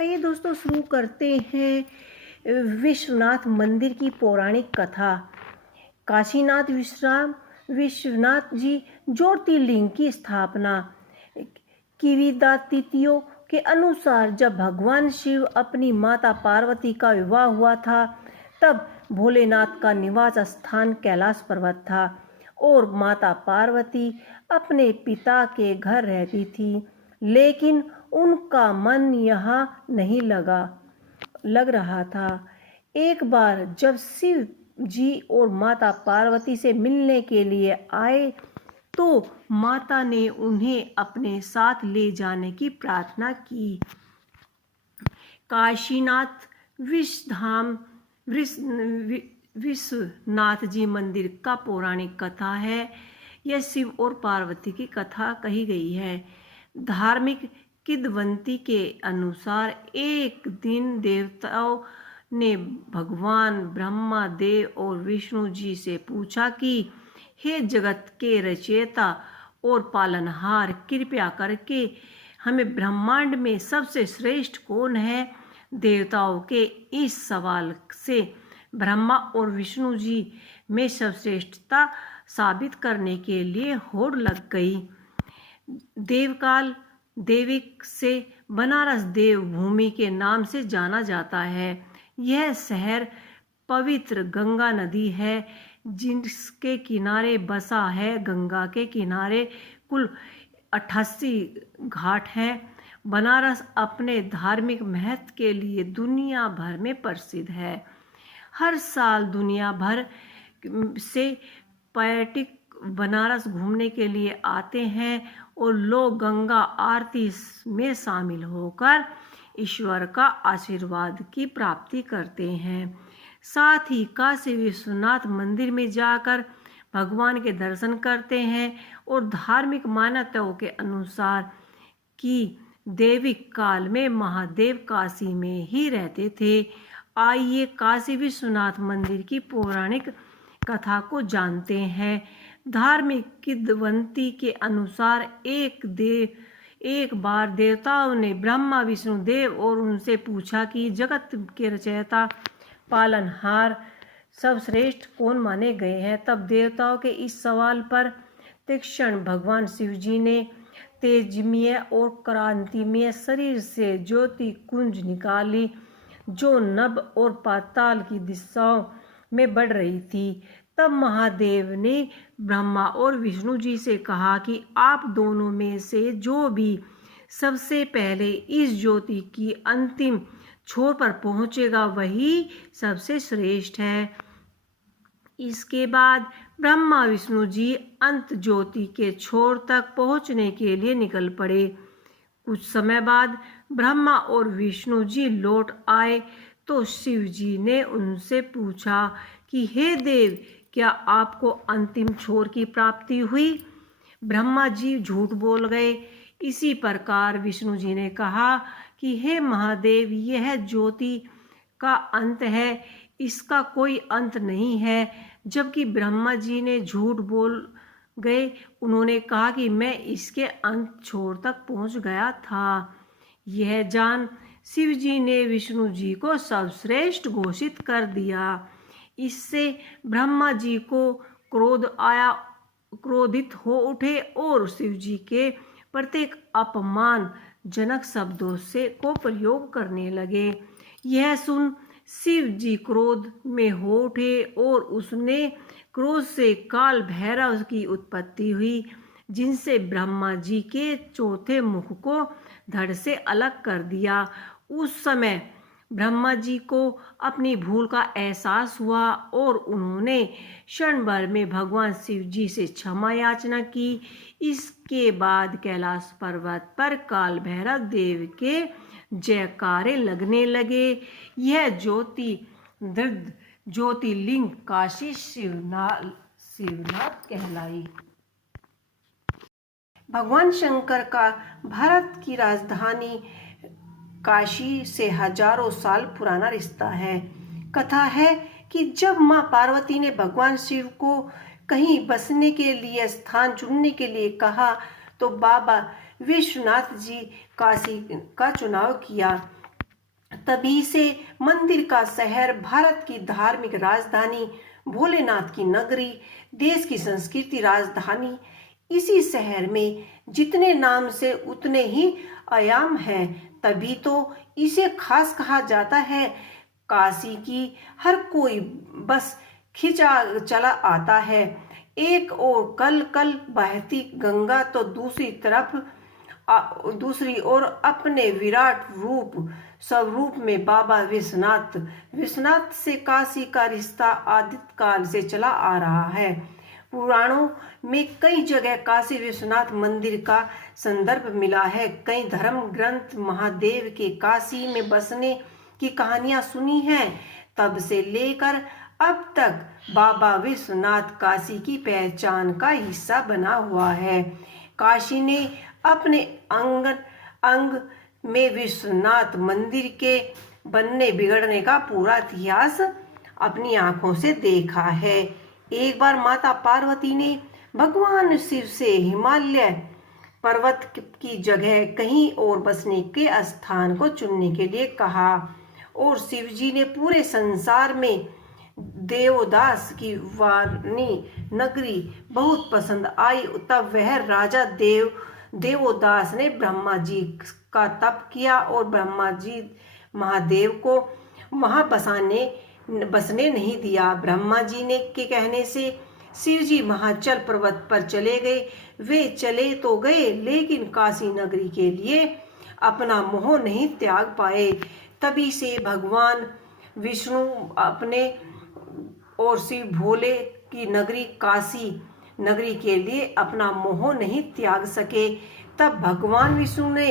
आइए दोस्तों शुरू करते हैं विश्वनाथ मंदिर की पौराणिक कथा। काशीनाथ विश्वनाथ जी ज्योतिर्लिंग की स्थापना। किंवदंतियों के अनुसार जब भगवान शिव अपनी माता पार्वती का विवाह हुआ था तब भोलेनाथ का निवास स्थान कैलाश पर्वत था और माता पार्वती अपने पिता के घर रहती थी, लेकिन उनका मन यहाँ नहीं लग रहा था। एक बार जब शिव जी और माता पार्वती से मिलने के लिए आए तो माता ने उन्हें अपने साथ ले जाने की प्रार्थना की। काशीनाथ विश्वधाम विश्वनाथ जी मंदिर का पौराणिक कथा है। यह शिव और पार्वती की कथा कही गई है। धार्मिक किंवदंती के अनुसार एक दिन देवताओं ने भगवान ब्रह्मा देव और विष्णु जी से पूछा कि हे जगत के रचयिता और पालनहार, कृपया करके हमें ब्रह्मांड में सबसे श्रेष्ठ कौन है। देवताओं के इस सवाल से ब्रह्मा और विष्णु जी में सर्वश्रेष्ठता साबित करने के लिए होड़ लग गई। देवकाल देविक से बनारस देवभूमि के नाम से जाना जाता है। यह शहर पवित्र गंगा नदी है जिसके किनारे बसा है। गंगा के किनारे कुल 88 घाट हैं। बनारस अपने धार्मिक महत्व के लिए दुनिया भर में प्रसिद्ध है। हर साल दुनिया भर से पर्यटक बनारस घूमने के लिए आते हैं और लोग गंगा आरती में शामिल होकर ईश्वर का आशीर्वाद की प्राप्ति करते हैं। साथ ही काशी विश्वनाथ मंदिर में जाकर भगवान के दर्शन करते हैं और धार्मिक मान्यताओं के अनुसार कि दैविक काल में महादेव काशी में ही रहते थे। आइए काशी विश्वनाथ मंदिर की पौराणिक कथा को जानते हैं। धार्मिक किंवदंती के अनुसार एक बार देवताओं ने ब्रह्मा विष्णु देव और उनसे पूछा कि जगत के रचयिता पालनहार सर्वश्रेष्ठ कौन माने गए हैं। तब देवताओं के इस सवाल पर तीक्ष्ण भगवान शिव जी ने तेजमय और क्रांतिमय शरीर से ज्योति कुंज निकाली जो नभ और पाताल की दिशाओं में बढ़ रही थी। तब महादेव ने ब्रह्मा और विष्णु जी से कहा कि आप दोनों में से जो भी सबसे पहले इस ज्योति की अंतिम छोर पर पहुंचेगा वही सबसे श्रेष्ठ है। इसके बाद ब्रह्मा विष्णु जी अंत ज्योति के छोर तक पहुंचने के लिए निकल पड़े। कुछ समय बाद ब्रह्मा और विष्णु जी लौट आए तो शिव जी ने उनसे पूछा कि हे देव, क्या आपको अंतिम छोर की प्राप्ति हुई। ब्रह्मा जी झूठ बोल गए। इसी प्रकार विष्णु जी ने कहा कि हे महादेव, यह ज्योति का अंत है, इसका कोई अंत नहीं है। जबकि ब्रह्मा जी ने झूठ बोल गए। उन्होंने कहा कि मैं इसके अंत छोर तक पहुंच गया था। यह जान शिव जी ने विष्णु जी को सर्वश्रेष्ठ घोषित कर दिया। इससे ब्रह्मा जी को क्रोध आया, क्रोधित हो उठे और शिव जी के प्रत्येक अपमानजनक शब्दों से को प्रयोग करने लगे। यह सुन शिव जी क्रोध में हो उठे और उसने क्रोध से काल भैरव की उत्पत्ति हुई जिनसे ब्रह्मा जी के चौथे मुख को धड़ से अलग कर दिया। उस समय ब्रह्मा जी को अपनी भूल का एहसास हुआ और उन्होंने क्षण भर में भगवान शिव जी से क्षमा याचना की। इसके बाद कैलाश पर्वत पर काल भैरव देव के जयकारे लगने लगे। यह ज्योतिर्लिंग काशी शिवनाथ कहलाई। भगवान शंकर का भारत की राजधानी काशी से हजारों साल पुराना रिश्ता है। कथा है कि जब मां पार्वती ने भगवान शिव को कहीं बसने के लिए स्थान चुनने के लिए कहा तो बाबा विश्वनाथ जी काशी का चुनाव किया। तभी से मंदिर का शहर, भारत की धार्मिक राजधानी, भोलेनाथ की नगरी, देश की संस्कृति राजधानी, इसी शहर में जितने नाम से उतने ही आयाम हैं, तभी तो इसे खास कहा जाता है। काशी की हर कोई बस खिंचा चला आता है। एक और कल कल बहती गंगा तो दूसरी ओर अपने विराट रूप स्वरूप में बाबा विश्वनाथ। विश्वनाथ से काशी का रिश्ता आदित काल से चला आ रहा है। पुराणों में कई जगह काशी विश्वनाथ मंदिर का संदर्भ मिला है। कई धर्म ग्रंथ महादेव के काशी में बसने की कहानियां सुनी हैं। तब से लेकर अब तक बाबा विश्वनाथ काशी की पहचान का हिस्सा बना हुआ है। काशी ने अपने अंग में विश्वनाथ मंदिर के बनने बिगड़ने का पूरा इतिहास अपनी आंखों से देखा है। एक बार माता पार्वती ने भगवान शिव से हिमालय पर्वत की जगह कहीं और बसने के स्थान को चुनने के लिए कहा और शिव जी ने पूरे संसार में देवदास की वाणी नगरी बहुत पसंद आई। तब वह राजा देवदास ने ब्रह्मा जी का तप किया और ब्रह्मा जी महादेव को वहां बसने नहीं दिया। ब्रह्मा जी ने के कहने से शिव जी महाचल पर्वत पर चले गए। वे चले तो गए, लेकिन काशी नगरी के लिए अपना मोह नहीं त्याग पाए। तभी से भगवान विष्णु अपने और शिव भोले की नगरी काशी नगरी के लिए अपना मोह नहीं त्याग सके। तब भगवान विष्णु ने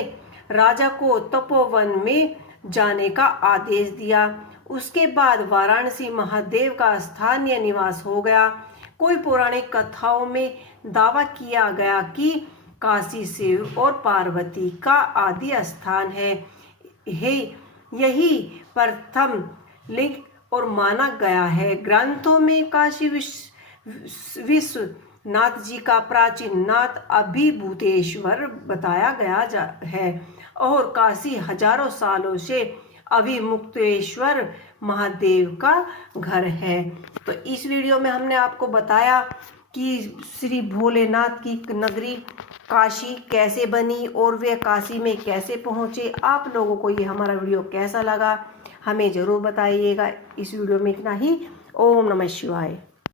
राजा को तपोवन में जाने का आदेश दिया। उसके बाद वाराणसी महादेव का स्थानीय निवास हो गया। कोई पौराणिक कथाओं में दावा किया गया कि काशी शिव और पार्वती का आदि स्थान है। यही प्रथम लिंग और माना गया है। ग्रंथों में काशी विश्वनाथ जी का प्राचीन नाथ अभिभूतेश्वर बताया गया है और काशी हजारों सालों से अभिमुक्तेश्वर महादेव का घर है। तो इस वीडियो में हमने आपको बताया कि श्री भोलेनाथ की नगरी काशी कैसे बनी और वे काशी में कैसे पहुँचे। आप लोगों को ये हमारा वीडियो कैसा लगा हमें ज़रूर बताइएगा। इस वीडियो में इतना ही। ओम नमः शिवाय।